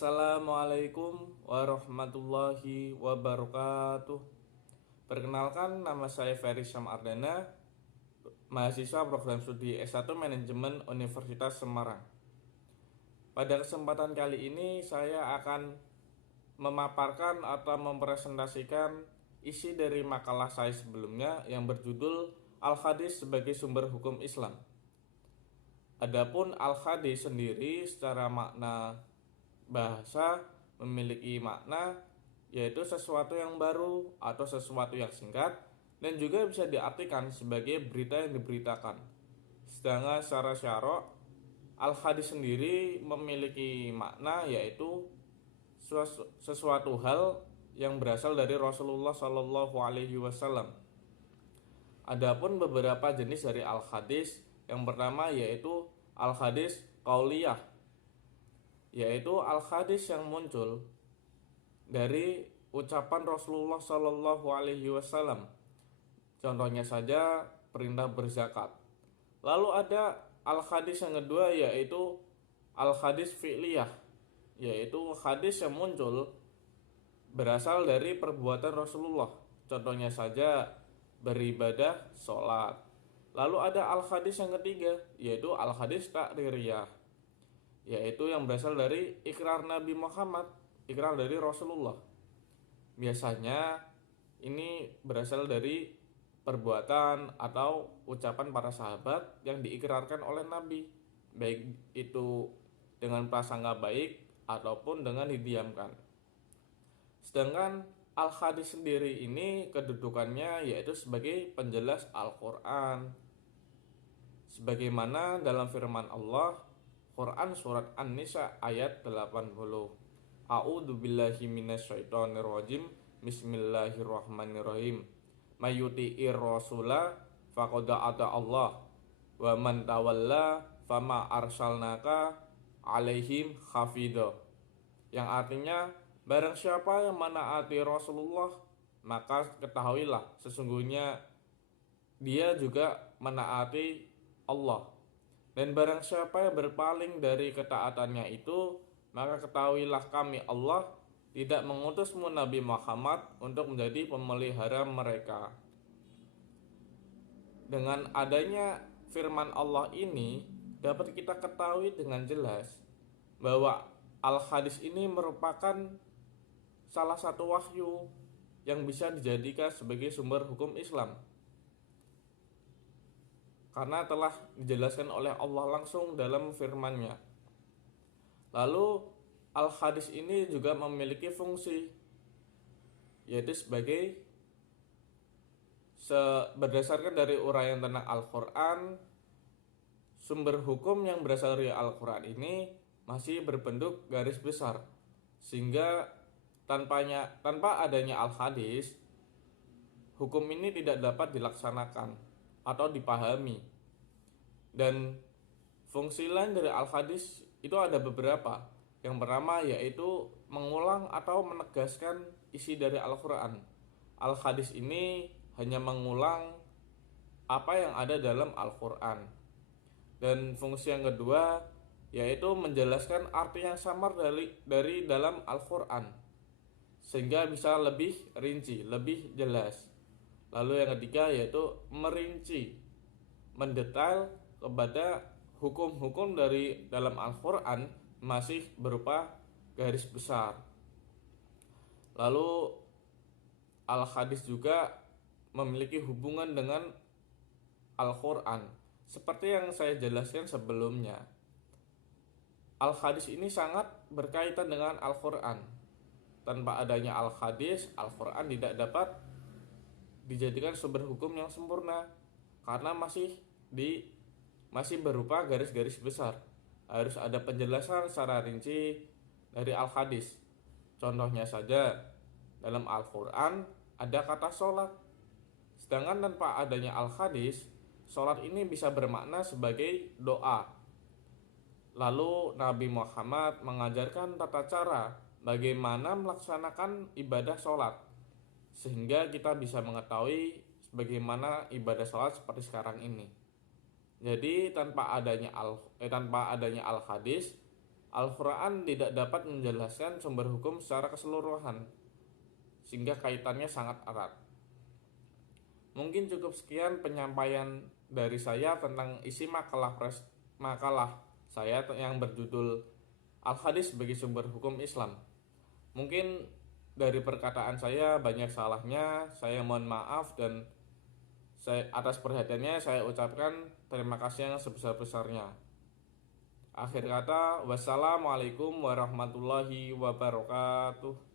Assalamualaikum warahmatullahi wabarakatuh. Perkenalkan, nama saya Ferry Syam Ardana, mahasiswa program studi S1 Manajemen Universitas Semarang. Pada kesempatan kali ini saya akan memaparkan atau mempresentasikan isi dari makalah saya sebelumnya yang berjudul Al-Hadis sebagai sumber hukum Islam. Adapun Al-Hadis sendiri secara makna bahasa memiliki makna yaitu sesuatu yang baru atau sesuatu yang singkat, dan juga bisa diartikan sebagai berita yang diberitakan. Sedangkan secara syarok, Al-Hadis sendiri memiliki makna yaitu sesuatu hal yang berasal dari Rasulullah Shallallahu Alaihi Wasallam. Adapun beberapa jenis dari Al-Hadis, yang pertama yaitu Al-Hadis Qauliyah, yaitu Al-Hadis yang muncul dari ucapan Rasulullah Shallallahu Alaihi Wasallam. Contohnya saja perintah berzakat. Lalu ada Al-Hadis yang kedua yaitu Al-Hadis Fi'liyah, yaitu hadis yang muncul berasal dari perbuatan Rasulullah. Contohnya saja beribadah, sholat. Lalu ada Al-Hadis yang ketiga yaitu Al-Hadis Takririyah, yaitu yang berasal dari ikrar Nabi Muhammad, ikrar dari Rasulullah. Biasanya ini berasal dari perbuatan atau ucapan para sahabat yang diikrarkan oleh Nabi, baik itu dengan prasangka baik ataupun dengan didiamkan. Sedangkan Al-Hadis sendiri ini kedudukannya yaitu sebagai penjelas Al-Quran, sebagaimana dalam firman Allah Quran surat An-Nisa ayat 80. A'udzu billahi minasyaitonir rajim. Bismillahirrahmanirrahim. Mayyuti'ir rasula faqad ata Allah wa man tawalla fama arsalnaka alaihim hafidho. Yang artinya, barang siapa yang menaati Rasulullah, maka ketahuilah sesungguhnya dia juga menaati Allah. Dan barang siapa yang berpaling dari ketaatannya itu, maka ketahuilah kami Allah tidak mengutusmu Nabi Muhammad untuk menjadi pemelihara mereka. Dengan adanya firman Allah ini, dapat kita ketahui dengan jelas bahwa Al-Hadis ini merupakan salah satu wahyu yang bisa dijadikan sebagai sumber hukum Islam, karena telah dijelaskan oleh Allah langsung dalam firman-Nya. Lalu Al-Hadis ini juga memiliki fungsi, yaitu sebagai berdasarkan dari uraian tentang Al-Quran, sumber hukum yang berasal dari Al-Quran ini masih berbentuk garis besar, sehingga tanpa adanya Al-Hadis, hukum ini tidak dapat dilaksanakan atau dipahami. Dan fungsi lain dari Al-Hadis itu ada beberapa. Yang pertama yaitu mengulang atau menegaskan isi dari Al-Quran. Al-Hadis ini hanya mengulang apa yang ada dalam Al-Quran. Dan fungsi yang kedua yaitu menjelaskan arti yang samar dari dalam Al-Quran, sehingga bisa lebih rinci, lebih jelas. Lalu yang ketiga yaitu merinci, mendetail kepada hukum-hukum dari dalam Al-Quran masih berupa garis besar. Lalu Al-Hadis juga memiliki hubungan dengan Al-Quran, seperti yang saya jelaskan sebelumnya. Al-Hadis ini sangat berkaitan dengan Al-Quran. Tanpa adanya Al-Hadis, Al-Quran tidak dapat dijadikan sumber hukum yang sempurna, karena masih berupa garis-garis besar. Harus ada penjelasan secara rinci dari Al-Hadis. Contohnya saja, dalam Al-Quran ada kata sholat, sedangkan tanpa adanya Al-Hadis, sholat ini bisa bermakna sebagai doa. Lalu Nabi Muhammad mengajarkan tata cara bagaimana melaksanakan ibadah sholat, sehingga kita bisa mengetahui bagaimana ibadah sholat seperti sekarang ini. Jadi tanpa adanya Al-Hadis, Al-Quran tidak dapat menjelaskan sumber hukum secara keseluruhan, sehingga kaitannya sangat erat. Mungkin cukup sekian penyampaian dari saya tentang isi makalah saya yang berjudul Al-Hadis sebagai sumber hukum Islam. Mungkin dari perkataan saya banyak salahnya, saya mohon maaf, dan atas perhatiannya saya ucapkan terima kasih yang sebesar-besarnya. Akhir kata, wassalamualaikum warahmatullahi wabarakatuh.